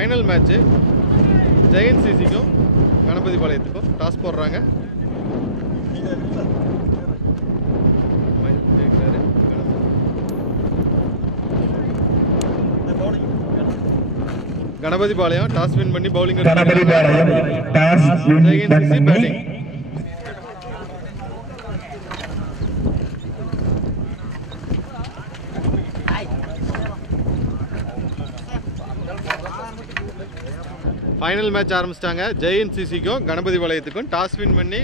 Final match Jain சிசிக்கும் கணபதி பாளையத்துக்கும் டாஸ் போடுறாங்க. கணபதி பாளையம் டாஸ் வின் பண்ணி bowling Jain CC batting. Final match ஆரம்பிச்சிட்டாங்க. ஜெயின் சிசிக்கும் கணபதி பாளையத்துக்கும் டாஸ் வின் பண்ணி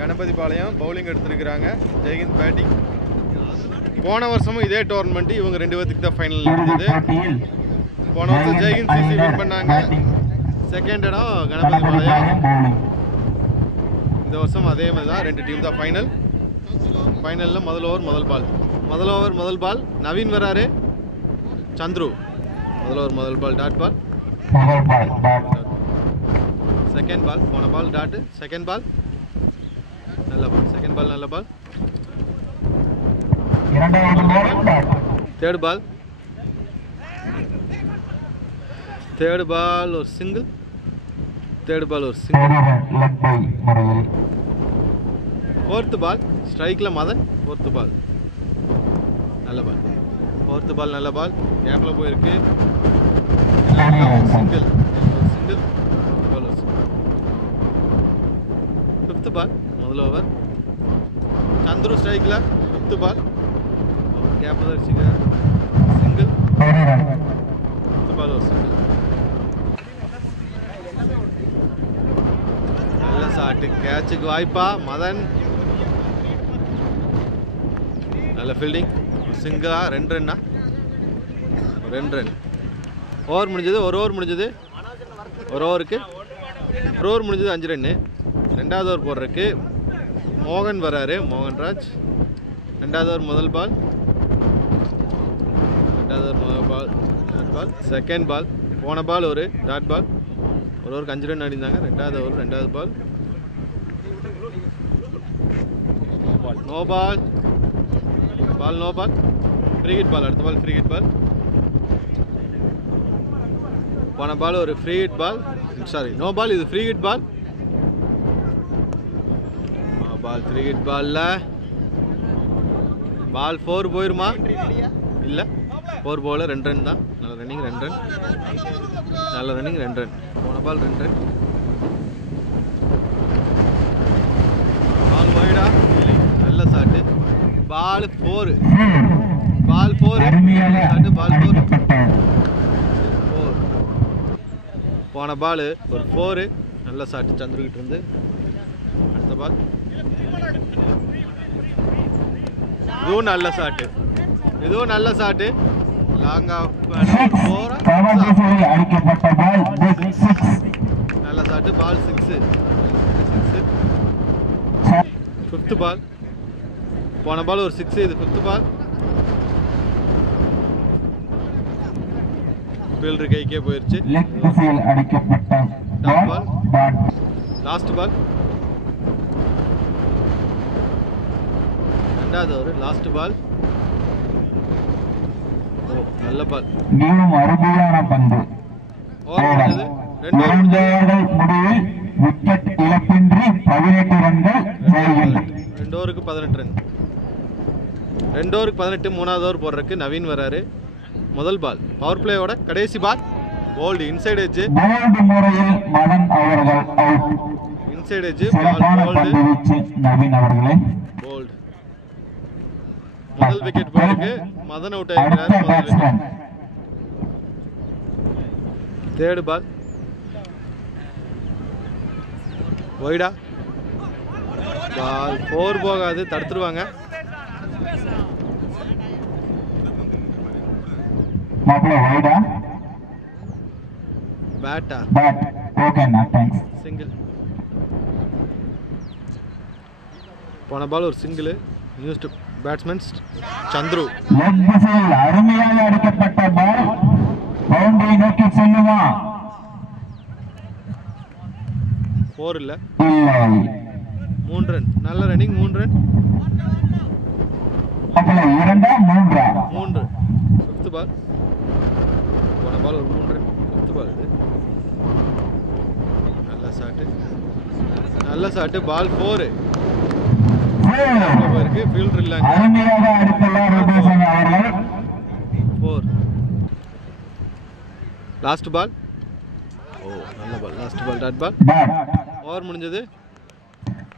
கணபதி பாளையம் பவுலிங் எடுத்துருக்குறாங்க. ஜெயின் பேட்டிங். போன வருஷமும் இதே டோர்னமெண்ட் இவங்க 2 பேத்துக்கு தான் ஃபைனல் இருந்தது. போன வருஷம் ஜெயின் சிசி வின் பண்ணாங்க, செகண்ட் இடம் கணபதி பாளையம். இந்த வருஷம் அதே மாதிரி தான், 2 டீம் தான் ஃபைனல். ஃபைனலில் முதல் ஓவர் முதல் பால் நவீன் வராரு, சந்துரு முதல் பால் டாட் பால். செகண்ட் பால் போன பால் டாட். செகண்ட் பால் நல்ல பால். செகண்ட் பால் நல்ல பால். தேர்ட் பால் ஒரு சிங்கிள். ஃபோர்த் பால் ஸ்ட்ரைக்கில் மதன். ஃபோர்த் பால் நல்ல பால். கேப்பில் போயிருக்கு. சிங்கிள். ஃபிஃப்த் பால் முதல் ஓவர் சந்துரு ஸ்ட்ரைக்கில். ஃபிஃப்த் பால் கேப் அடிச்சுக்க. சிங்கிள். ஃபிஃப்த் பால் ஒரு சிங்கிள். நல்ல ஷாட்டு. கேட்சுக்கு வாய்ப்பா மதன். நல்ல ஃபீல்டிங். சிங்கிளா 2 ரன்னா. 2 ரன். ஓவர் முடிஞ்சது. ஒரு ஓவர் முடிஞ்சது. ஒரு ஓவர் முடிஞ்சது 5 ரன்னு. 2வது ஓவர் போடுறதுக்கு மோகன் வராரு, மோகன்ராஜ். 2வது ஓவர் முதல் பால். செகண்ட் பால் போன பால் ஒரு டாட் பால். ஒரு ஓவருக்கு 5 ரன் அடிந்தாங்க. 2வது ஓவர் 2வது ball. No ball. Free hit ball. அடுத்த பால் ஃப்ரீ ஹிட் பால். போன பால் ஒரு free hit ball. No ball. இது free hit ball. Free hit பால்ல பால் 4 போயிருமா? இல்லை, 4 போல 2 ரன் தான். நல்ல ரன்னிங் 2 ரன். போன பால் 2 ரன். பால் வைடா. நல்ல ஷாட்டு. பால் 4. பால் 4. போன பால் ஒரு 4. நல்ல ஷாட்டு சந்துருக்கிட்ட இருந்து. அடுத்த பால் இதுவும் நல்ல ஷாட்டு. லாங் ஆஃப் நல்ல ஷாட்டு. பால் 6. Fifth ball. போன பால் ஒரு 6. இது 5th பால். ஃபீல்டர் கைக்கே போயிருச்சு. Last ball. 2வது ஓவர் லாஸ்ட் பால். நல்ல பால். அருமையான பந்து. ஓவர் 2 ஓவருக்கு 18 ரன். 2 ஓவருக்கு 18. 3வது ஓவர் போடுறதுக்கு நவீன் வராரு. முதல் பால் பவர் பிளேயோட கடைசி ball. Bowled inside edge. Inside edge bowled. முதல் விக்கெட் போயிருக்கு. மதன் அவுட் ஆகிருக்கிறார். தேர்ட் பால் வைடா. பால் 4 போகாது, தடுத்துருவாங்க. பேட்டா சிங்கிள். போன பால் ஒரு சிங்கிள். நியூஸ்ட் பேட்ஸ்மேன் சந்துரு. அருமையாக அடிக்கப்பட்ட பால் பவுண்டரி நோக்கி செல்லுமா? 4 இல்ல 3 ரன். நல்ல ரன்னிங். 3 ரன். 3. 5th பால். போன பால் ஒரு 3 ரன். 5th பால் இது. நல்ல ஷாட்டு. பால் 4 போயிருக்கு. ஃபீல்டர் இல்லை. அருமையாக அடித்துள்ளார் ரூபேசன் அவர்கள். 4. Last ball. ஓ நல்ல ball. Last ball dot ball. Over முடிஞ்சது.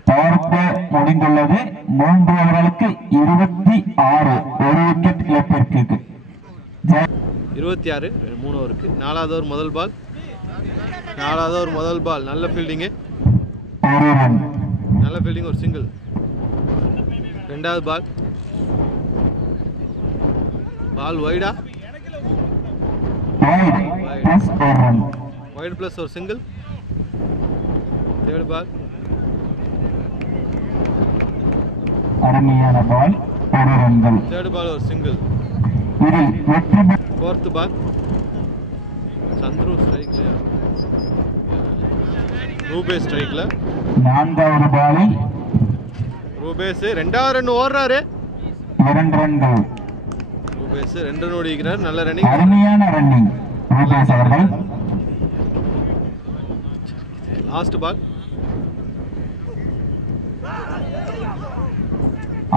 பவர் பிளே முடிந்துள்ளது. 3 ஓவர்களுக்கு 26, ஒரு விக்கெட் இழப்பிற்கு. 26 3 ஓவருக்கு. 4வது ஓவர் முதல் பால். 4வது ஓவர் முதல் பால். நல்ல ஃபீல்டிங்கு. நல்ல ஃபீல்டிங். ஒரு சிங்கிள். 2வது பால். பால் வைடா. வைட் ப்ளஸ் ஒரு சிங்கிள். 3rd பால். அருமையான பால். 1 ரன்கள். 3rd பால் ஒரு சிங்கிள். 4th பால். சந்துரு ஸ்ட்ரைக்ல. ரூபேஸ் ஸ்ட்ரைக்ல. 4வது பாலில் ரூபேஸ் 2வது ரன் ஓடுறாரு. 2 ரன்கள். ரூபேஸ் 2 ரன் ஓடிக்கிறார். நல்ல ரன்னிங். அருமையான ரன்னிங் ரூபேஸ் அவர்கள். Last ball.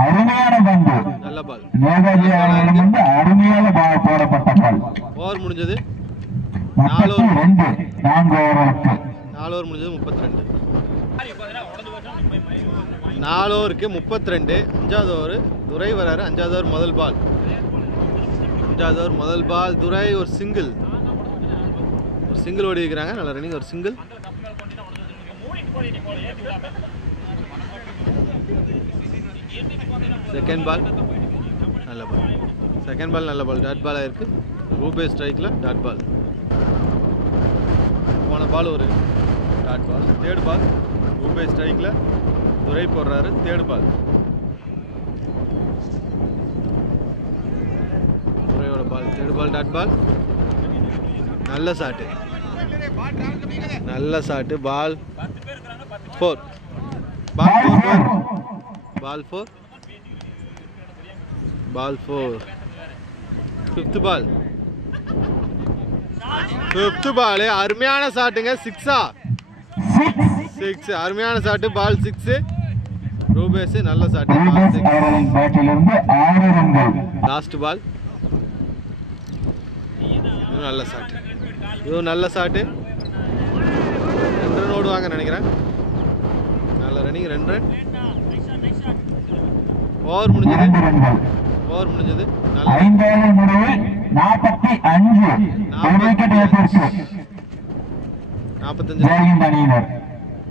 அருமையான பந்து. நல்ல பால். நேதாஜி அவர்களிடமிருந்து அருமையாக பால் போடப்பட்ட பால். ஓவர் முடிஞ்சது 32, 4 ஓவர்களுக்கு. 4 ஓவர் முடிஞ்சது 32. 4 ஓவருக்கு 32. 5வது ஓவர் துரை வராரு. 5வது ஓவர் முதல் பால். 5வது ஓவர் முதல் பால். துரை ஒரு சிங்கிள். ஒரு சிங்கிள் ஓடி இருக்கிறாங்க. நல்ல ரன்னிங். ஒரு சிங்கிள். Second ball. நல்ல பால். செகண்ட் பால் நல்ல பால். டாட் பால் ஆயிருக்கு. ரூபேஸ் ஸ்ட்ரைக்கில் டாட் பால். போன பால் ஒரு டாட் பால். 3rd பால். ரூபேஸ் ஸ்ட்ரைக்கில் துரை போடுறாரு. 3rd பால். துரையோட பால். 3rd பால் டாட் பால். நல்ல ஷாட்டு. நல்ல ஷாட்டு. பால் 4. பால் 4. பால் 4. பால் 4. 5th பால். 5th பால். அருமையான ஷாட்டுங்க. 6ஆ? 6. அருமையான ஷாட்டு. பால் 6. ரூபேஸ் நல்ல ஷாட்டு. பால் 6. Last ball. இது நல்ல ஷாட்டு. இது நல்ல ஷாட்டு. 2 ரன் ஓடுவாங்க நினைக்கிறேன். நல்ல ரன்னிங். 2 ரன். ஓவர் முடிஞ்சது. ஓவர் முடிஞ்சது. 5வது முடிவில் 45, ஒரு விக்கெட் இழப்பிற்கு. 45 ஜெயஹிந்த் அணியினர்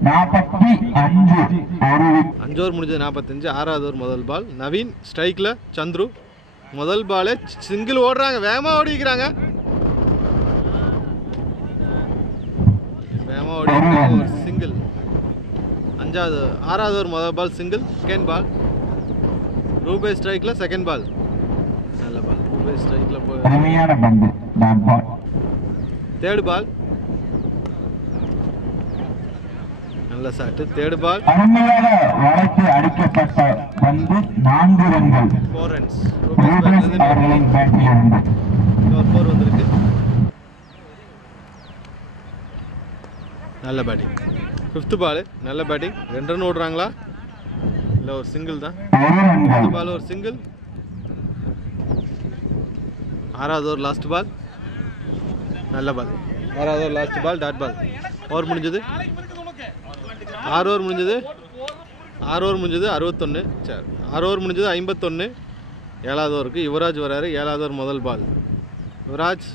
45, ஒரு 5 ஓவர் முடிஞ்சது 45. 6வது ஓவர் முதல் பால். நவீன் ஸ்ட்ரைக்கில். சந்துரு முதல் பாலே சிங்கிள் ஓடுறாங்க. வேகமாக ஓடிக்கிறாங்க. வேகமாக ஓடிக்கிறாங்க. ஒரு சிங்கிள். 6வது ஓவர் முதல் பால் சிங்கிள். செகண்ட் பால். ரூபேஸ் ஸ்ட்ரைக்கில் செகண்ட் பால். நல்ல பால். ரூபேஸ் ஸ்ட்ரைக்கில் போய் அருமையான பந்து. Dot ball. 3rd ball. நல்ல ஷாட்டு. 3rd பால். அருமையாக வளைத்து அடிக்கப்பட்ட பந்து. 4 ரன்கள். 4 ரன்ஸ். ரூபேஸ் அவர்களின் பேட்டில் இருந்து 4 வந்திருக்கு. நல்ல பேட்டிங். 5th பால். நல்ல பேட்டிங். 2 ரன் ஓடுறாங்களா? இல்லை ஒரு சிங்கிள் தான். 5th பால் ஒரு சிங்கிள். 6வது ஓவர் லாஸ்ட் பால். நல்ல பால். 6வது over last ball. Dot ball. Over முடிஞ்சது. 6 ஓவர் முடிஞ்சது. 6 ஓவர் முடிஞ்சது 61. சரி 6 ஓவர் முடிஞ்சது 51. 7வது ஓவருக்கு யுவராஜ் வராரு. 7வது ஓவர் முதல் பால். யுவராஜ்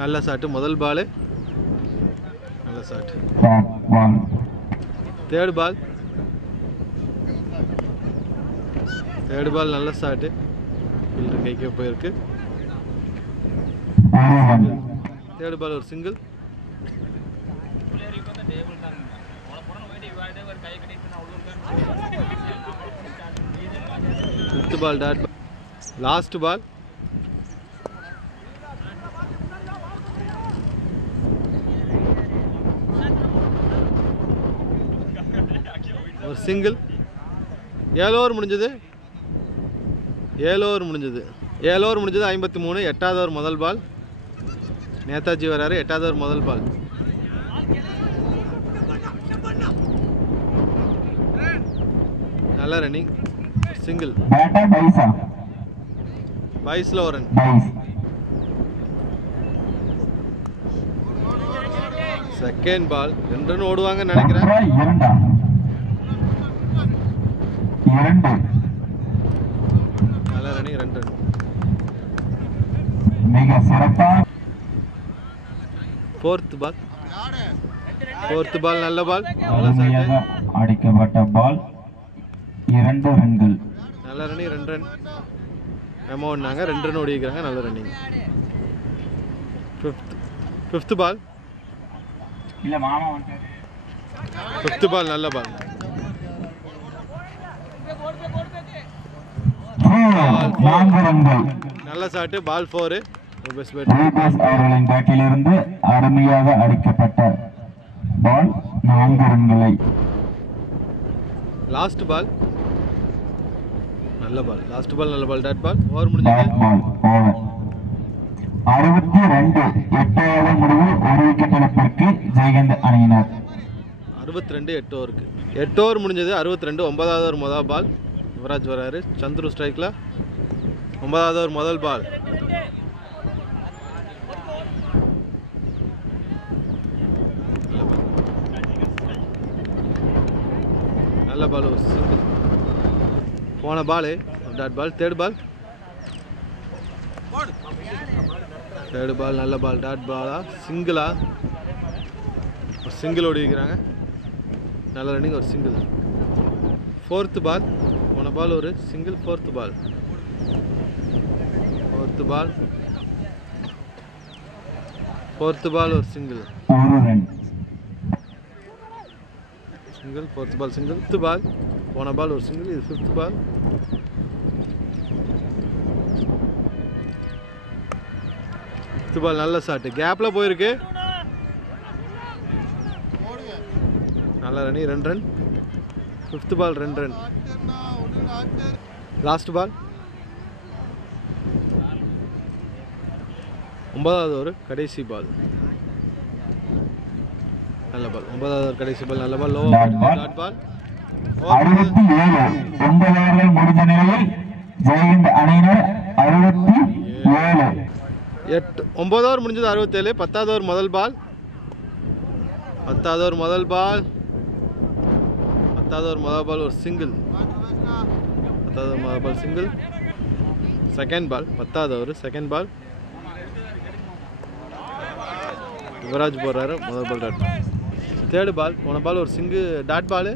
நல்ல ஷாட்டு. முதல் பால் நல்ல ஷாட். 3rd பால். 3rd பால் நல்ல ஷாட்டு. ஃபீல்டர் கைக்கே போயிருக்கு. 3rd பால் ஒரு single. 5th ball dot ball. Last ball. ஒரு சிங்கிள். 7 ஓவர் முடிஞ்சது. 7 ஓவர் முடிஞ்சது. 7 ஓவர் முடிஞ்சது 53. 8வது ஓவர் முதல் பால். நேதாஜி வராரு. 8வது ஓவர் முதல் பால். நல்ல ரன்னிங் சிங்கிள் பேட்டா பைசா பாய்ஸில் ஒரு ரன் பைஸ் செகண்ட் பால் 2 ரன் ஓடுவாங்கன்னு நினைக்கிறேன். இரண்டா 2 நல்ல ரன்னிங் 2 ரன் மிக சிறப்பா. ஃபோர்த் பால் நல்ல பால் அருமையாக அடிக்கப்பட்ட பால் 2 ரன்கள். நல்ல ரன்னிங் 2 ரன் அமௌண்ட்னாங்க 2 ரன் ஓடிக்கிறாங்க. நல்ல ரன்னிங். ஃபிஃப்த் பால் இல்ல மாமா வந்துட்டாரு. ஃபிஃப்த் பால் நல்ல பால் 4 ரன்கள். நல்ல ஷாட் பால் 4 ரூபேஸ் அவர்களின் பேட்டிலிருந்து அருமையாக அடிக்கப்பட்ட பால் 4 ரன்களை. லாஸ்ட் பால் நல்ல பால் டாட் பால் ஓவர் முடிஞ்சது. 62 8வது முடிவில் 1 விக்கெட் இழப்பிற்கு ஜெயகந்த் அணியினர். 62 8 ஓவருக்கு 8 ஓவர் முடிஞ்சது. 62 9வது ஓவர் முதல் பால் யுவராஜ் வராரு. சந்துரு ஸ்ட்ரைக்கில் 9வது ஓவர் முதல் பால். நல்ல பால் ஒரு சிங்கிள் போன பால் டாட் பால். தேர்ட் பால் நல்ல பால் டாட் பாலா சிங்கிளா ஒரு சிங்கிள் ஓடிக்கிறாங்க. நல்ல ரன்னிங் ஒரு சிங்கிள். ஃபோர்த் பால் போன பால் ஒரு சிங்கிள். ஃபோர்த் பால் ஒரு single. 1 run single. Fourth ball single. Fifth ball போன பால் ஒரு சிங்கிள். இது ஃபிஃப்த் பால். ஃபிஃப்த் பால் நல்ல ஷாட் கேப்பில் போயிருக்கு. நல்ல ரன்னி 2 run. Fifth ball 2 run. Last ball 9வது ஓவர் கடைசி பால் நல்ல பால். 9வது ஓவர் கடைசி பால் நல்ல பால். டாட் பால் 67 9 ஓவர்கள் முடிந்த நிலையில் ஜெயகந்த் அணியினர் 67 8 9 ஓவர் முடிஞ்சது 67. 10வது ஓவர் முதல் பால் 10வது ஓவர் முதல் பால் ஒரு சிங்கிள். 10வது ஓவர் முதல் பால் சிங்கிள். செகண்ட் பால் 10வது ஓவர் செகண்ட் பால் யுவராஜ் போடுறாரு. முதல் பால் டாட் பால். தேர்டு பால் போன பால் ஒரு சிங்கிள் டாட் பால்.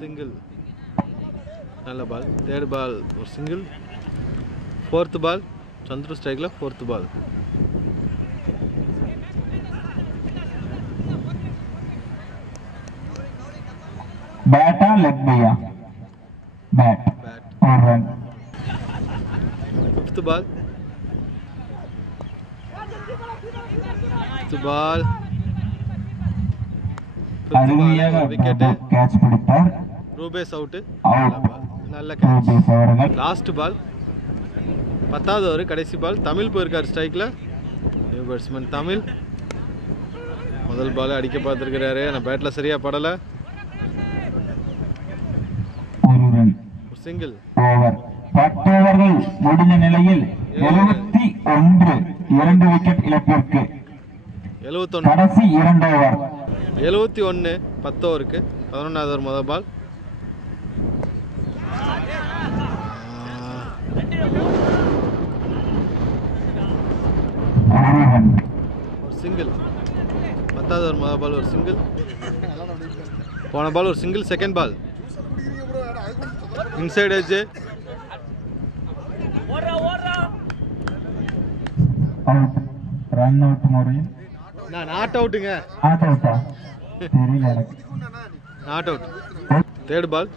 சிங்கிள் நல்ல பால். தேர்ட் பால் ஒரு சிங்கிள். ஃபோர்த் பால் சந்துரு ஸ்ட்ரைக்கில் ஃபோர்த் பால். பேட்டா லெக் பையா பேட் 1 ரன். ஃபிஃப்த் பால் அருமையாக விக்கெட்டு. கேட்ச் பிடித்தார். ரூபேஸ் அவுட்டு. அவுட். நல்ல கேட்ச். ரூபேஸ் அவர்கள் லாஸ்ட் பால் 10வது ஓவர் கடைசி பால். தமிழ் போயிருக்கார் ஸ்ட்ரைக்கில். New batsman Tamil. முதல் பால் அடிக்க பார்த்துருக்கிறாரு. ஆனால் பேட்டில் சரியாக படலை. 1 ரன். சிங்கிள். ஓவர் 10 ஓவர்கள் முடிந்த நிலையில் 71 2 விக்கெட் இழப்பிற்கு 71 கடைசி 2 ஓவர் 71 10 ஓவருக்கு 11வது ஓவர் முதல் பால். சிங்கிள். 10வது ஓவர் முதல் பால் ஒரு சிங்கிள். போன பால் ஒரு சிங்கிள். செகண்ட் பால் inside edge. Out. Run out முறையில் நான் நாட் அவுட்டுங்க. நாட் அவுட்டா தெரியல எனக்கு. Not out. தேர்ட் பால்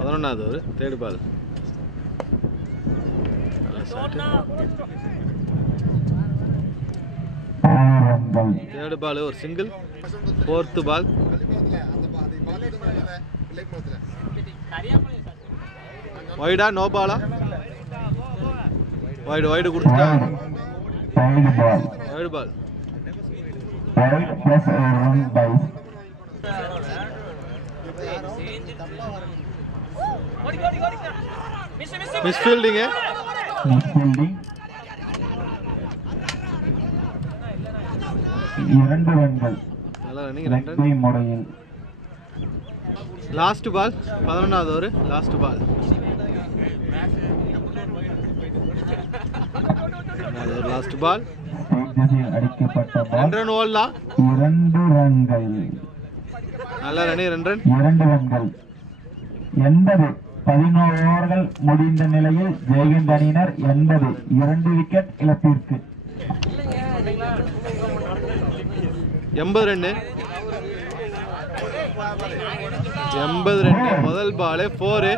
11வது over third ball. Third ball ஒரு சிங்கிள். ஃபோர்த்து பால் வைடா நோ பாலா? வைடு கொடுத்துட்டாங்க. Wide ball wide plus a run by misfielding misfielding. 2 ரன்கள் நல்லா ரன்னிங் லெக் பை முறையில். லாஸ்ட் பால் 11வது ஓவர் லாஸ்ட் பால் லாஸ்ட் பால் ஸ்ட்ரைட் திசையில் அடிக்கப்பட்ட பால் 2 ரன் ஓடலாம் 2 ரன்கள் நல்லா ரன்னிங் 2 ரன் 2 ரன்கள் 80 11 ஓவர்கள் முடிந்த நிலையில் ஜெயகண்ட் அணியினர் 80 2 விக்கெட் இழப்பிற்கு. 80 ரன் 80 ரன் முதல் பால் 4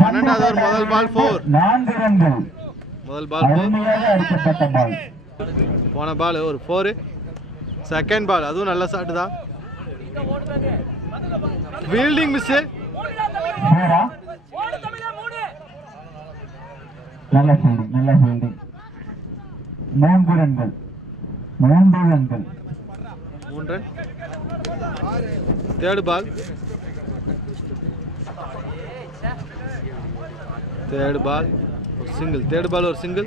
12வது ஓவர் முதல் பால் 4 4 ரன்கள் முதல் பால் 4 அருமையாக அடிக்கப்பட்ட பால். போன பால் ஒரு 4 செகண்ட் பால் அதுவும் நல்ல ஷாட் தான் ஃபீல்டிங் மிஸ் போரா நல்ல ஃபீல்டிங் 3 ரன்கள் 3 ரன்கள் 3 ரன் தேர்ட் பால் ஒரு சிங்கிள் தேர்ட் பால் ஒரு சிங்கிள்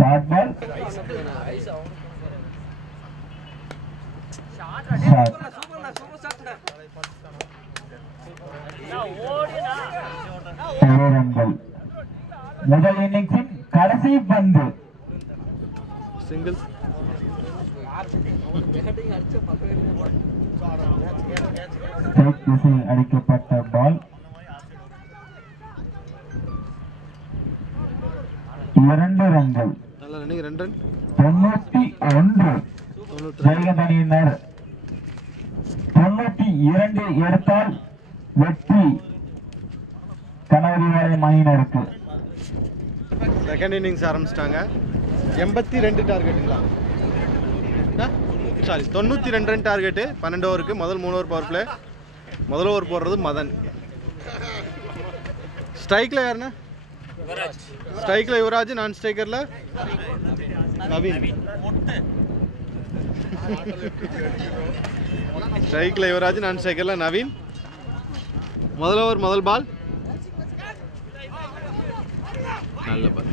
டாட் பால் ஷாட் 1 ரன்கள் முதல் இன்னிங்ஸின் கடைசி பந்து சிங்கிள் ஸ்ட்ரைட் திசையில் அடிக்கப்பட்ட பால் 2 ரன்கள் நல்ல ரன்னிங் 2 ரன் 91 ஜெயகண்ட் அணியினர் 92 எடுத்தால் வெற்றி கனவரிவாளையம் அணியினருக்கு. செகண்ட் இன்னிங்ஸ் ஆரம்பிச்சிட்டாங்க 82 டார்கெட்டுங்களா சாரி 92 ரன் டார்கெட்டு 12 ஓவருக்கு முதல் 3 ஓவர் பவர் பிளே முதல் ஓவர் போடுறது மதன் ஸ்ட்ரைக்கில் யாருண்ணா ஸ்ட்ரைக்கில் யுவராஜ் நான் ஸ்ட்ரைக்கரில் நவீன் ஸ்ட்ரைக்கில் யுவராஜ் நான் ஸ்ட்ரைக்கரில் நவீன் முதல் ஓவர் முதல் பால் நல்ல பால்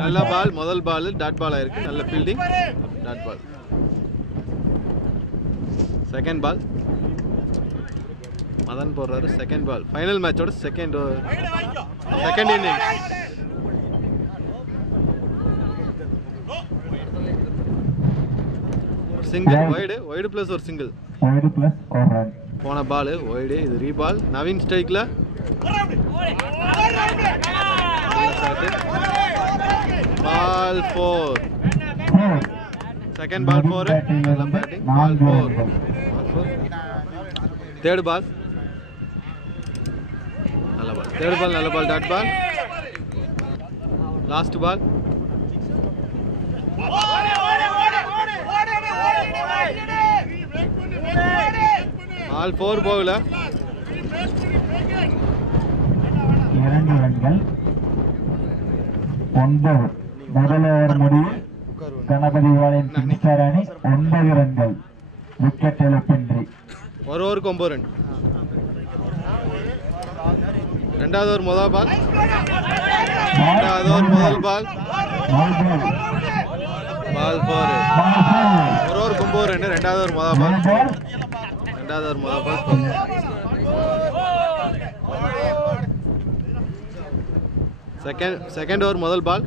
நல்ல பால் முதல் பால் டாட் பால் ஆயிருக்கு நல்ல fielding dot ball second ball Madan போடுறாரு செகண்ட் பால் ஃபைனல் மேட்சோட second inning single wide plus ஒரு சிங்கிள் போன பால் வைடு இது ரீபால் நவீன் ஸ்ட்ரைக்கில் பால் 4 செகண்ட் பால் 4 நல்ல பேட்டிங் பால் 4 தேர்ட் பால் நல்ல பால் தேர்ட் பால் நல்ல ball dot ball last ball ball 4 போகல 2 ரன்கள் 9 முதல் ஓவர் முடிவில் கணபதி வாளையம் கிங்ஸ்டார் அணி 9 ரன்கள் விக்கெட் இழப்பின்றி ஒரு ஓவருக்கு 9 ரன் ரெண்டாவது ஓவர் முதல் பால் ரெண்டாவது ஓவர் முதல் பால் பால் 4 ஒரு ஓவருக்கு 9 ரன் ரெண்டாவது ஓவர் முதல் பால் ரெண்டாவது ஓவர் முதல் பால் செகண்ட் ஓவர் முதல் பால்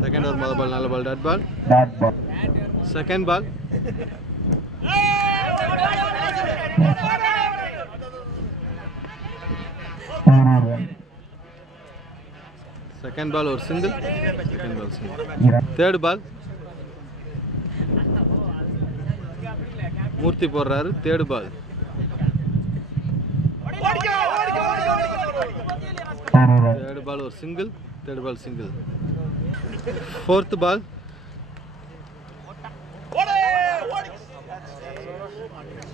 செகண்ட் ஓவர் முதல் பால் நல்ல ball dot ball second ball second ball ஒரு single second ball single third ball Murthy போடுறாரு தேர்ட் பால் தேர்ட் பால் ஒரு single third ball single fourth ball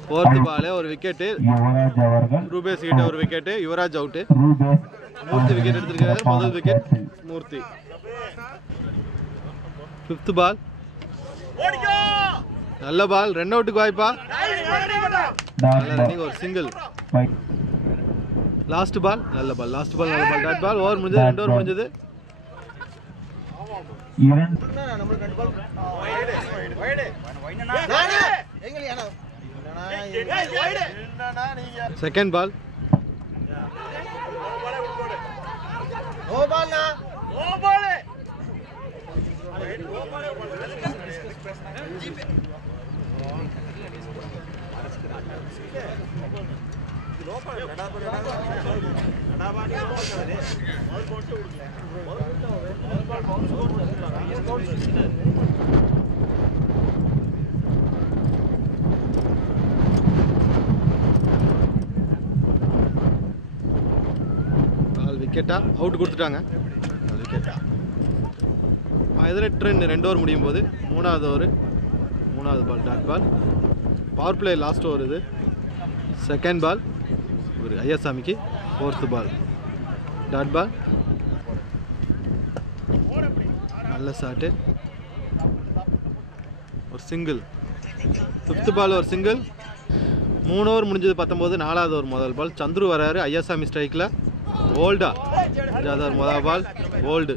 fourth ball ஒரு wicket Rupesh கிட்ட ஒரு wicket Yuvraj out Murthy wicket எடுத்திருக்காரு முதல் விக்கெட் மூர்த்தி fifth பால் நல்ல பால், 2 அவுட்டுக்கு வாய்ப்பா. நல்ல ரன்னிங், ஒரு சிங்கிள். லாஸ்ட் பால் நல்ல பால், லாஸ்ட் பால் நல்ல பால், டாட் பால். ஓவர் முடிஞ்சது, 2 ஓவர் முடிஞ்சது. செகண்ட் பால் விக்கெட்டா அவுட் கொடுத்துட்டாங்க. விக்கெட் 18 ரன், 2 ஓவர் முடியும் போது. மூணாவது ball dot ball. Power play last over இது. செகண்ட் பால் ஒரு ஐயாசாமிக்கு. ஃபோர்த்து பால் டாட் பால், நல்ல ஷாட்டு, ஒரு சிங்கிள். ஃபிஃப்த் பால் ஒரு சிங்கிள். 3 ஓவர் முடிஞ்சது 19. 4வது ஓவர் முதல் பால். சந்துரு வராரு, ஐயாசாமி ஸ்ட்ரைக்கில். போல்டா 5வது ஓவர் முதல் பால் போல்டு.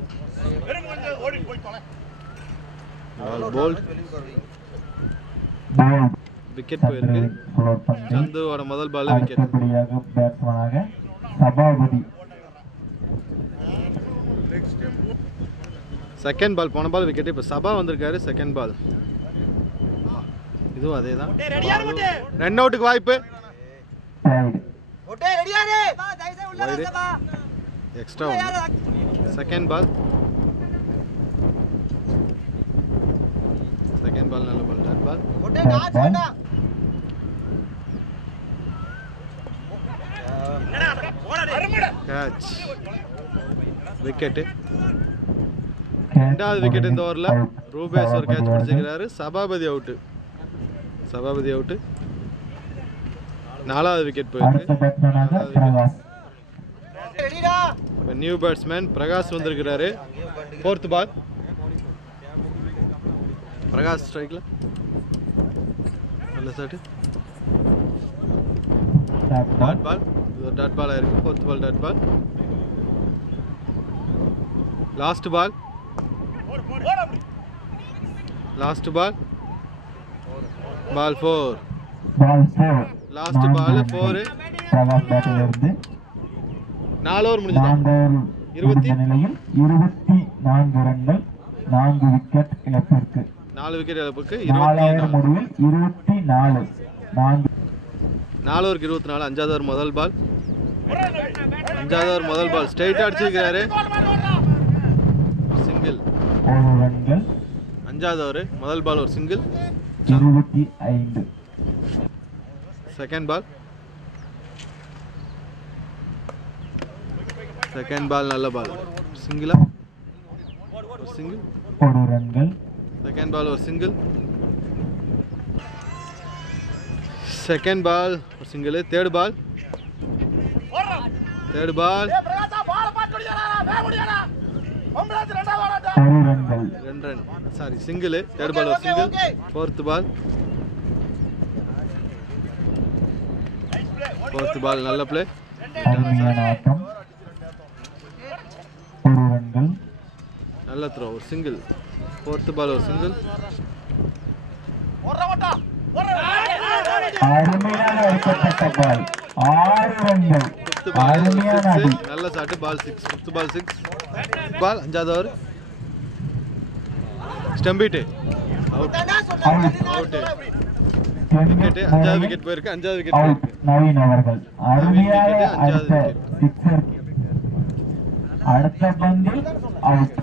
போல்ட் விக்கெட் போயிருக்கு. சந்துவோட முதல் பால் விக்கெட். செகண்ட் பால் போன பால் விக்கெட். இப்போ சபா வந்திருக்காரு. செகண்ட் பால் இதுவும் அதே தான். 2 அவுட்டுக்கு வாய்ப்பு. எக்ஸ்ட்ரா செகண்ட் பால் நல்ல ball dot ball. Catch wicket. 2வது விக்கெட் இந்த ஓவரில். ரூபேஸ் ஒரு கேட்ச் பிடிச்சிருக்கிறாரு. சபாபதி அவுட்டு. 4வது விக்கெட் போயிருக்கு. நியூ பேட்ஸ்மேன் பிரகாஷ் வந்திருக்கிறாரு. 4th பால் பிரகாஷ் ஸ்ட்ரைக்கில். நல்ல ஷாட்டு, டாட் பால். இது டாட் பால் ஆயிருக்கு. 4th ball dot ball. Last ball ball 4. Last ball 4. 4 over முடிஞ்சது. 24 ரன்கள், 4 விக்கெட் இழப்பிற்கு. 4 விக்கெட் இழப்புக்கு 24. 4 ஓவருக்கு 24. 5வது ஓவர் முதல் பால். 5வது ஓவர் முதல் பால் ஸ்ட்ரைட்டாக அடிச்சிருக்கிறாரு. சிங்கிள். 1 ரன்கள். 5வது ஓவர் முதல் பால் ஒரு சிங்கிள். 25. செகண்ட் பால் நல்ல பால், சிங்கிளா, சிங்கிள். 1 ரன்கள். செகண்ட் பால் ஒரு சிங்கிள். செகண்ட் பால் ஒரு single. Third ball 2 run. Sorry, single. Third ball ஒரு சிங்கிள். 4th பால் நல்ல பிளே. நல்ல த்ரோ, ஒரு சிங்கிள். 4th பால் ஒரு சிங்கிள். நல்ல ஷாட். பால் 6. 5th பால் 6. பால் 5வது ஓவர். ஸ்டம்பிட்டு அவுட். விக்கெட். 5வது விக்கெட் போயிருக்கு. 5வது விக்கெட் போயிருக்கு. நவீன் அவர்கள் அருமையாக அடுத்த பந்தில் அவுட்.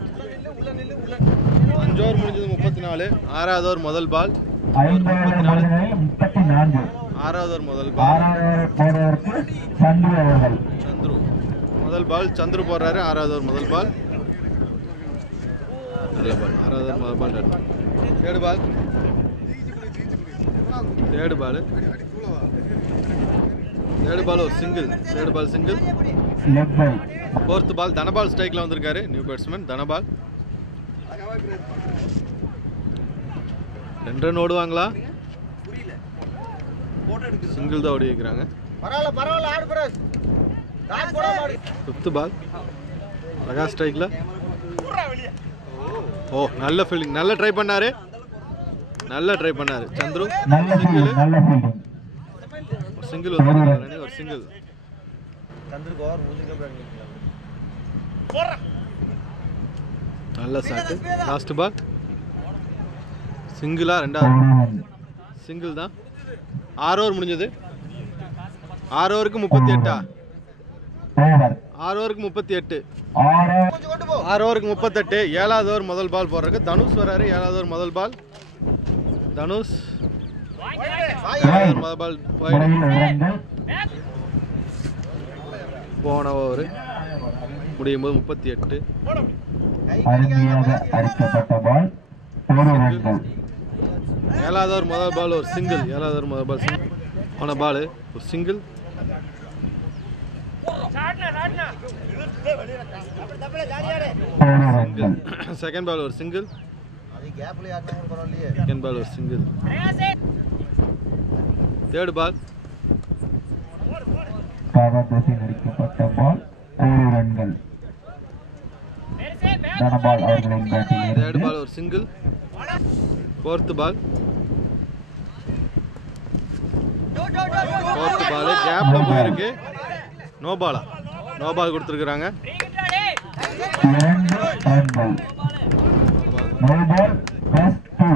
5 ஓவர் முடிஞ்சது 34. 6வது ஓவர் முதல் பால் 34. 6வது ஓவர் முதல் பால். சந்துரு அவர்கள். சந்துரு முதல் பால். சந்துரு போடுறாரு. 6வது ஓவர் முதல் பால் நல்ல பால். 6வது ஓவர் முதல் பால். தேர்ட் பால் ஒரு single. Third ball single. 4th ball Dhanapal ஸ்ட்ரைக்கில் வந்திருக்காரு. New batsman Dhanapal. 2 ரன் ஓடுவாங்களா? சிங்கிள் தான் ஓடி வைக்கிறாங்க. ஃபிஃப்த் பால் அழகா ஸ்ட்ரைக்ல. ஓ நல்ல ஃபீல்டிங், நல்ல ட்ரை பண்ணாரு, சந்துரு. சிங்கிள் ஒரு சிங்கிள். நல்ல ஷாட். லாஸ்ட் பால் சிங்கிளா? 2வது சிங்கிள் தான். 6 ஓவர் முடிஞ்சது. 6 ஓவருக்கு 38. 6 ஓவருக்கு 38. 6 ஓவருக்கு 38. 7வது ஓவர் முதல் பால் போடுறதுக்கு தனுஷ் வராரு. 7வது ஓவர் முதல் பால் தனுஷ். 7வது ஓவர் முதல் பால் போன ஓவர் முடியும் போது 38. அடிக்கப்பட்ட பால் 7வது ஓவர் முதல் பால் ஒரு சிங்கிள். 7வது ஓவர் முதல் பால் போன பால் ஒரு சிங்கிள். செகண்ட் பால் ஒரு சிங்கிள். செகண்ட் பால் ஒரு சிங்கிள். தேர்ட் பால் அடிக்கப்பட்ட பால் 1 ரன்கள். தனபால் அவர்களின் பேட்டில். தேர்ட் பால் ஒரு சிங்கிள். ஃபோர்த் பால் கேப்ல போயிருக்கு. நோ பால் கொடுத்துருக்காங்க. 2 ரன்கள். நோ பால் பிளஸ் 2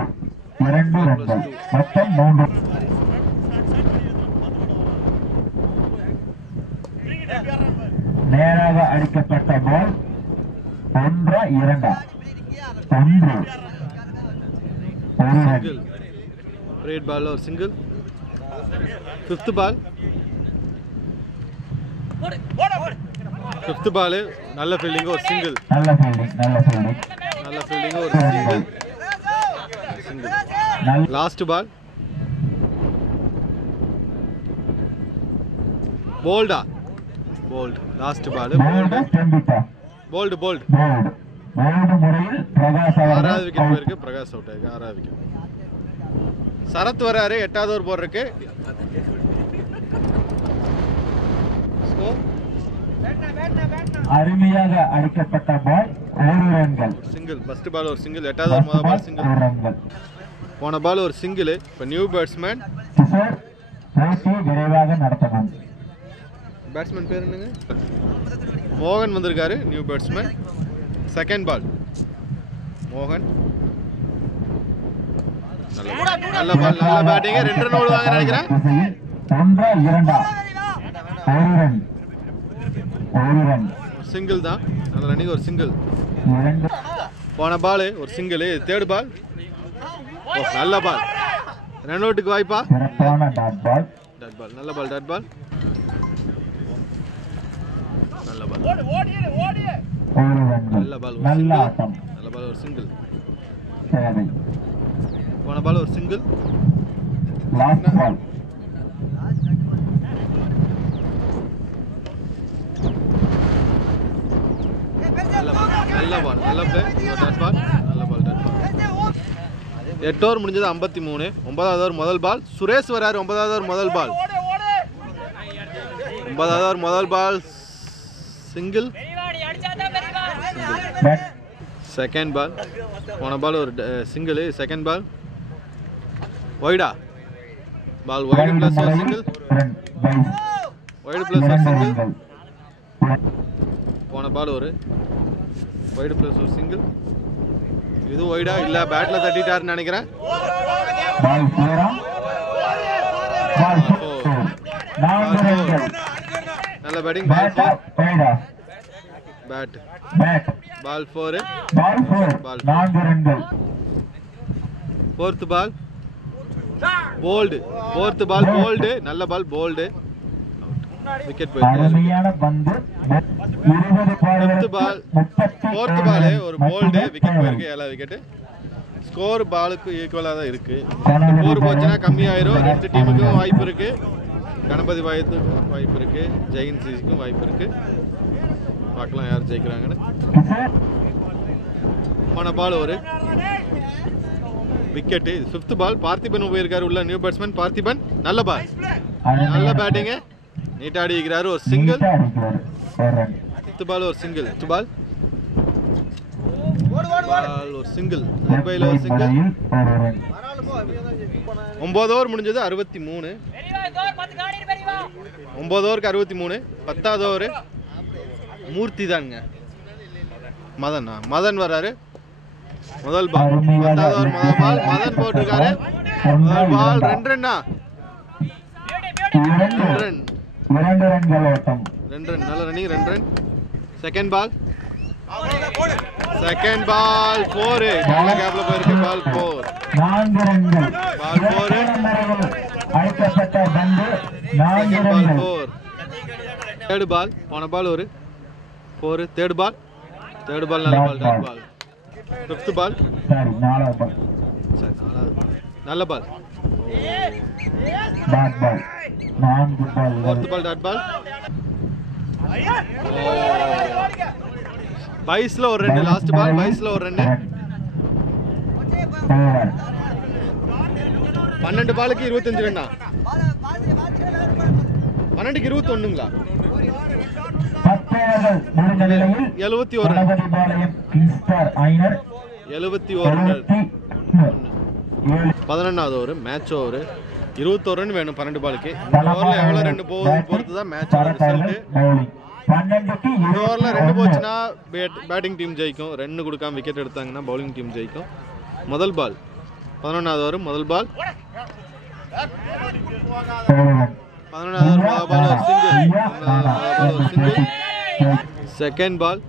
ரன்கள். மொத்தம் 3. நேராக அடிக்கப்பட்ட பால் 1 2 1 சிங்கிள். ரேட் பால் ஒரு சிங்கிள். ஃபிஃப்த் பால் நல்ல ஃபீல்டிங் ஒரு சிங்கிள். நல்ல ஃபீல்டிங் ஒரு single. Last ball bowled. Last ball bowled. முறையில் பிரகாஷ் 6வது விக்கெட் போயிருக்கு. பிரகாஷ் அவுட் ஆயிருக்கு. 6வது விக்கெட். சரத் வராரு 8வது ஓவர் போடுறதுக்கு. அருமையாக அடிக்கப்பட்ட பால் 1 ரன்கள். சிங்கிள். ஃபர்ஸ்ட் பால் ஒரு சிங்கிள். 8வது ஓவர் முதல் பால் சிங்கிள். போன பால் ஒரு சிங்கிள். இப்போ நியூ பேட்ஸ்மேன். விரைவாக நடத்தணும். பேட்ஸ்மேன் பேர் என்னங்க? மோகன் வந்திருக்காரு. New batsman. செகண்ட் பால் மோகன். நல்ல பால், நல்ல பேட்டிங். 2 ரன் ஓடுவாங்க நினைக்கிறேன். 1 ரன். சிங்கிள் தான். நல்ல ரன்னிங் ஒரு சிங்கிள். போன பால் ஒரு சிங்கிள். தேர்ட் பால் நல்ல பால். ரன் அவுட்டுக்கு வாய்ப்பா? Dot ball. நல்ல பால். Dot ball. நல்ல பால். நல்ல பால். நல்ல ஆட்டம். நல்ல பால் ஒரு சிங்கிள். போன பால் ஒரு சிங்கிள். லாஸ்ட் பால் நல்ல பால். நல்ல பிளே. Dot ball. நல்ல பால். டாட் பால். 8 ஓவர் முடிஞ்சது 53. 9வது ஓவர் முதல் பால் சுரேஷ் வராரு. 9வது ஓவர் முதல் பால். 9வது ஓவர் முதல் பால் சிங்கிள். செகண்ட் பால் போன பால் ஒரு சிங்கிள். செகண்ட் பால் ஒய்டா பால். ஒய்டு பிளஸ் ஒரு சிங்கிள். ஒய்டு பிளஸ் ஒரு சிங்கிள். போன பால் ஒரு ஒய்டு பிளஸ் ஒரு சிங்கிள். இது ஒய்டா இல்ல பேட்ல தட்டிட்டாருன்னு நினைக்கிறேன். நல்ல பேட்டிங். பால் 4. Bat ball 4. பால் 4 ரன்கள். Fourth ball bowled. Fourth ball bowled. நல்ல பால் போல்ட். விக்கெட் போயிடுச்சு. ஃபிஃப்த் பால் ஃபோர்த் பால் ஒரு போல்ட். விக்கெட் போயிருக்கு. 7வது விக்கெட். ஸ்கோர் பாலுக்கு ஈக்குவலாக தான் இருக்கு. 4 போச்சுன்னா கம்மியாயிரும். 2 டீமுக்கும் வாய்ப்பு இருக்கு. கணபதி வாய்ப்பு இருக்கு. ஜெயின் சிசிக்கும் வாய்ப்பு இருக்கு. பார்க்கலாம் யார் ஜெயிக்கிறாங்கன்னு. போன பால் ஒரு விக்கெட்டு. 5th பால். பார்த்திபன் போயிருக்காரு உள்ள. New batsman Parthiban. நல்ல பால், நல்ல பேட்டிங்கு. நீட்டா ஆடி இருக்கிறாரு. ஒரு சிங்கிள். 5th பால் ஒரு சிங்கிள். 5th பால் ஒரு சிங்கிள். மும்பையில் ஒரு சிங்கிள். 9 ஓவர் முடிஞ்சது. 63. 9 ஓவருக்கு 63. 10வது ஓவர் மூர்த்தி தானுங்க. மதன் வர்றாரு. முதல் பால். 10வது ஓவர் முதல் பால். மதன் போட்டிருக்காரு. முதல் பால் 2 ரன்னா. 2 ரன். 2 ரன். நல்ல ரன்னிங். 2 ரன். Second ball. 4. நல்ல கேப்ல போயிருக்கு. பால் 4. 4 ரன்கள். பால் 4. அடிக்கப்பட்ட பந்து 4 பால் ரன்கள். 4. Third ball. போன பால் ஒரு 4. Third ball. நல்ல பால். தேர்ட் பால். 5th பால். சரி 4வது பால். சரி 4வது பால். நல்ல பால். டாட் பால். 4 பால். 4th ball. டாட் பால். பைஸ்ல ஒரு ரன். லாஸ்ட் பால். பைஸ்ல ஒரு ரன். 12 பாலுக்கு 25 ரன்னா. 12க்கு 21ங்களா? 10 ஓவர்கள் முடிந்த நிலையில் 71 ரன். கணபதிபாளையம் கிங்ஸ்டார் ஐனர் 71 ரன். 11வது ஓவர். Match over. 21 ரன் வேணும் 12 பாலுக்கு. இந்த ஓவர்ல எவ்வளவு ரன் போகுதுன்னு பொறுத்து தான் மேட்ச் ரிசல்ட். 12க்கு இந்த ஓவர்ல 2 போச்சுன்னா பேட்டிங் டீம் ஜெயிக்கும். 2 கொடுக்காம விக்கெட் எடுத்தாங்கன்னா பவுலிங் டீம் ஜெயிக்கும். முதல் பால். 11வது ஓவர் முதல் பால். 11வது ஓவர் முதல் பால் ஒரு single. Second ball.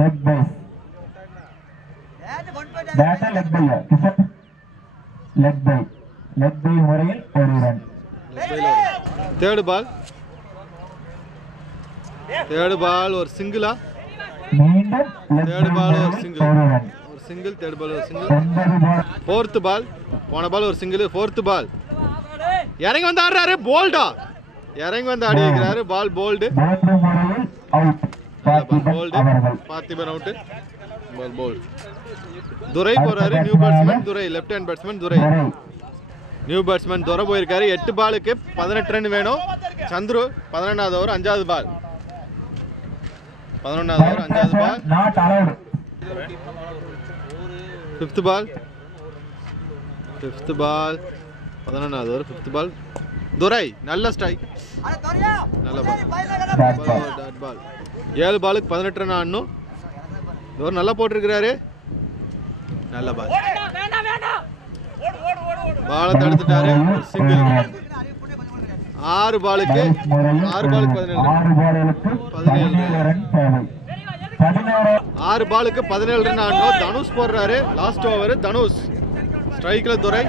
Leg bye. பேட்டா லெக் பை. லெக் பை முறையில் ஒரு ரன். Third ball. ஒரு சிங்கிளா? மீண்டும் தேர்ட் பால் ஒரு சிங்கிள். ஒரு ரன். ஒரு சிங்கிள். தேர்ட் பால் ஒரு சிங்கிள். 9 பால். 4th பால். போன பால் ஒரு சிங்கிள். 4th பால். இறங்கி வந்து ஆடுறாரு. போல்டா இறங்கி வந்து ஆடி இருக்கிறாரு. Ball bowled. போல்டு முறையில் out. Parthiban out. Ball bowled. Durai போறாரு. New batsman Durai. Left hand batsman Durai. New batsman Durai போயிருக்காரு. 8 பாலுக்கு 18 ரன் வேணும். சந்துரு 11வது ஓவர் 5வது பால். 11வது ஓவர் 5வது ball. Not allowed. 5th ball. 11வது ஓவர் 5th பால். துரை நல்ல ஸ்ட்ரைக். நல்ல பால். டாட் பால். 7 பாலுக்கு 18 ரன் ஆடணும். துரை நல்லா போட்டிருக்கிறாரு. நல்ல பால். பாலை தடுத்துட்டாரு. சிங்கிள். 6 பாலுக்கு 17 ரன். 6 பாலுக்கு 17 ரன் ஆடணும். தனுஷ் போடுறாரு. Last over. தனுஷ் ஸ்ட்ரைக்ல துரை.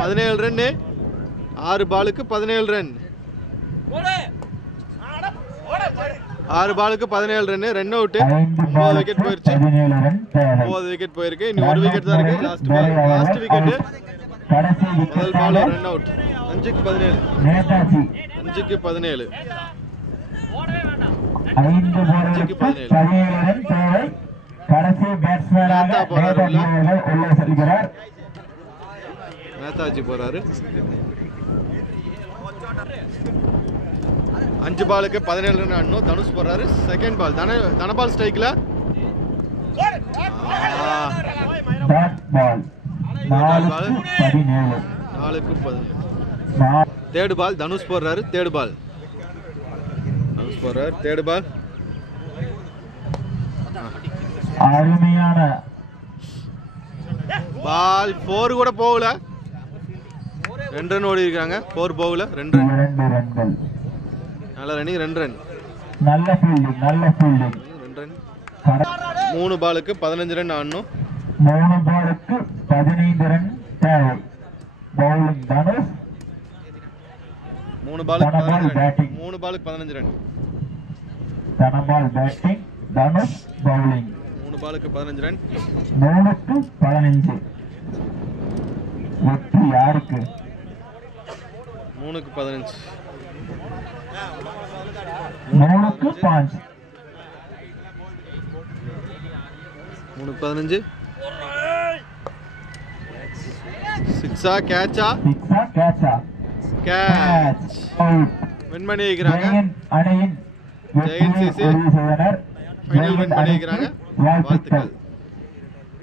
17 ரன். 6 பாலுக்கு 17 ரன். 6 பாலுக்கு 17 ரன். Run out. 9 விக்கெட் போயிருச்சு. 9 விக்கெட் போயிருக்கு. இன்னும் ஒரு விக்கெட் தான் இருக்கு. Last wicket. முதல் பால் ரன் அவுட். 5க்கு 17. 5க்கு 17. 5க்கு 17. கடைசி பேட்ஸ்மேனாக உள்ளே செல்கிறார். நேதாஜி போறாரு. 5 பாலுக்கு 17 ரன் ஆடணும். தனுஷ் போறாரு. Second ball. தனபால் ஸ்ட்ரைக்ல. Third ball. தனுஷ் போடுறாரு. Third ball. அருமையான பால். 4 கூட போகல. 2 ரன் ஓடி இருக்காங்க. 4 போகல. 2 ரன். நல்ல ரன்னிங். 2 ரன். நல்ல ஃபீல்டிங். 2 ரன். 3 பாலுக்கு 15 ரன் ஆடணும். 3 பாலுக்கு 15 ரன் தேவை. பவுலிங் தனுஷ். 3 பாலுக்கு 15 ரன். 3 பாலுக்கு 15 run. Dhanapal batting. Dhanush bowling. 3 பாலுக்கு 15 ரன். 3க்கு 15. வெற்றி யாருக்கு? 3க்கு 15. மூணுக்கு பாஞ்ச். 3-15. சிக்ஸா கேட்சா? சிக்ஸா கேட்சா? கேட்ச். வின் பண்ணி வைக்கிறாங்க. அணியின் ஜெயன் சிசி ஃபைனல் வின் பண்ணி வைக்கிறாங்க. வாழ்த்துக்கள்.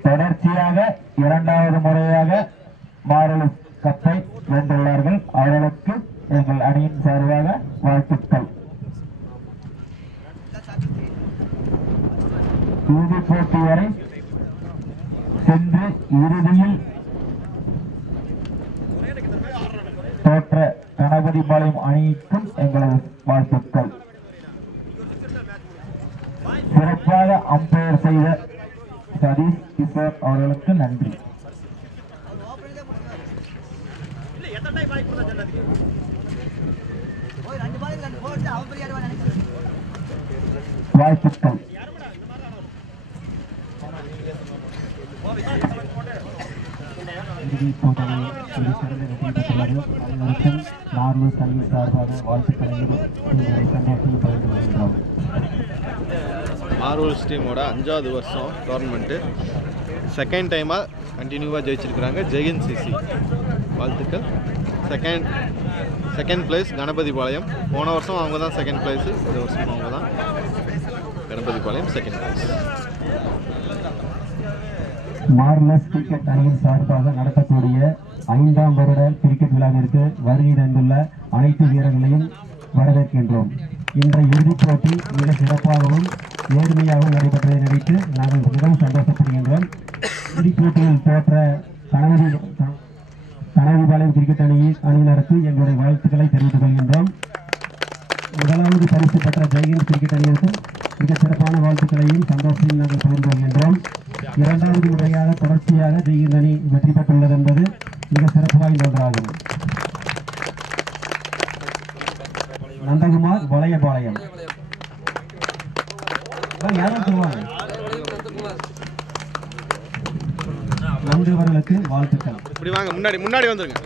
தொடர்ச்சியாக இரண்டாவது முறையாக மாரல் கப்பை வென்றுள்ளார்கள். அவர்களுக்கு எங்கள் அணியின் சார்பாக வாழ்த்துக்கள். இறுதிப் போட்டி வரை சென்று இறுதியில் தோற்ற கணபதிபாளையம் அணிக்கும் எங்களது வாழ்த்துக்கள். சிறப்பாக அம்பையர் செய்த சதீஷ் கிஷோர் அவர்களுக்கு நன்றி. வாழ்த்துக்கள். மார்லூஸ் அணியின் சார்பாக வாழ்த்துக்களையும் சந்தோஷம் பகிர்ந்து வருகின்றோம். மார்வல்ஸ் டீமோட 5வது வருஷம் டோர்னமெண்ட்டு செகண்ட் டைமாக கண்டினியூவாக ஜெயிச்சிருக்கிறாங்க ஜெயன் சிசி. வாழ்த்துக்கள். Second place Ganapathipalayam. போன வருஷம் அவங்க தான் செகண்ட் பிளேஸு, இந்த வருஷம் அவங்க தான் கணபதிபாளையம் செகண்ட் பிளேஸ். மார்லஸ் கிரிக்கெட் அணியின் சார்பாக நடத்தக்கூடிய 5ஆம் வருட கிரிக்கெட் விழாவிற்கு வருகை தந்துள்ள அனைத்து வீரர்களையும் வரவேற்கின்றோம். இன்றைய இறுதிப் போட்டி மிக சிறப்பாகவும் நேர்மையாகவும் நடைபெற்றதை நினைத்து நாங்கள் மிகவும் சந்தோஷப்படுகின்றோம். இறுதிப் போட்டியில் தோற்ற கணபதிபாளையம் கிரிக்கெட் அணியினருக்கு எங்களுடைய வாழ்த்துக்களை தெரிவித்துக் கொள்கின்றோம். முதலாவது பரிசு பெற்ற ஜெயன் கிரிக்கெட் அணியிற்கும் மிக சிறப்பான வாழ்த்துக்களையும் சந்தோஷத்தையும் நாங்கள் பகிர்ந்து கொள்கின்றோம். 2வது முறையாக தொடர்ச்சியாக ஜெயன் அணி வெற்றி பெற்றுள்ளது என்பது மிக சிறப்பாக ஒன்றாகும். நந்தகுமார் வளையபாளையம் யாரும் சொல்லுவாங்க. நன்றவர்களுக்கு வாழ்த்துக்கள். இப்படி வாங்க, முன்னாடி வந்துருங்க.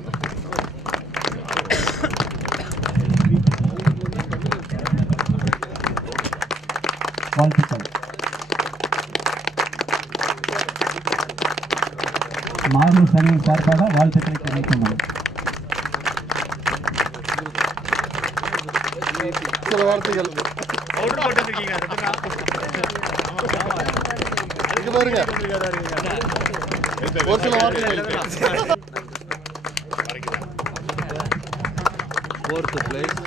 வாழ்த்துக்கள். மார்லூஸ் அணியின் சார்பாக வாழ்த்துக்களை தெரிவிக்கின்றனர். சில வார்த்தைகள் பாருங்க, ஒரு சில வார்த்தைகள். 4th place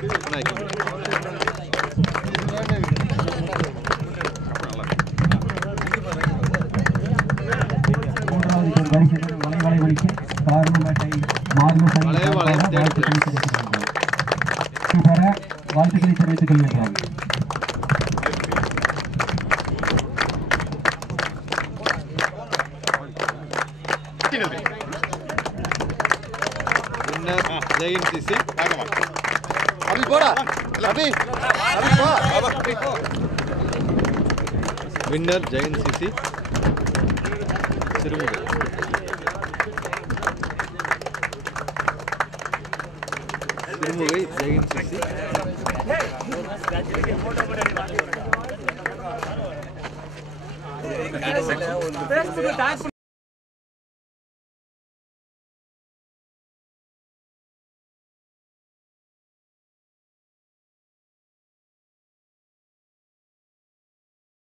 வலைவலைக்கு காரணமேட்டை மார்லூஸ் வாழ்த்துக்களை தெரிவித்துக் கொள்கின்றோம். Jayan CC winner Jayan CC Sirumugai. Jayan CC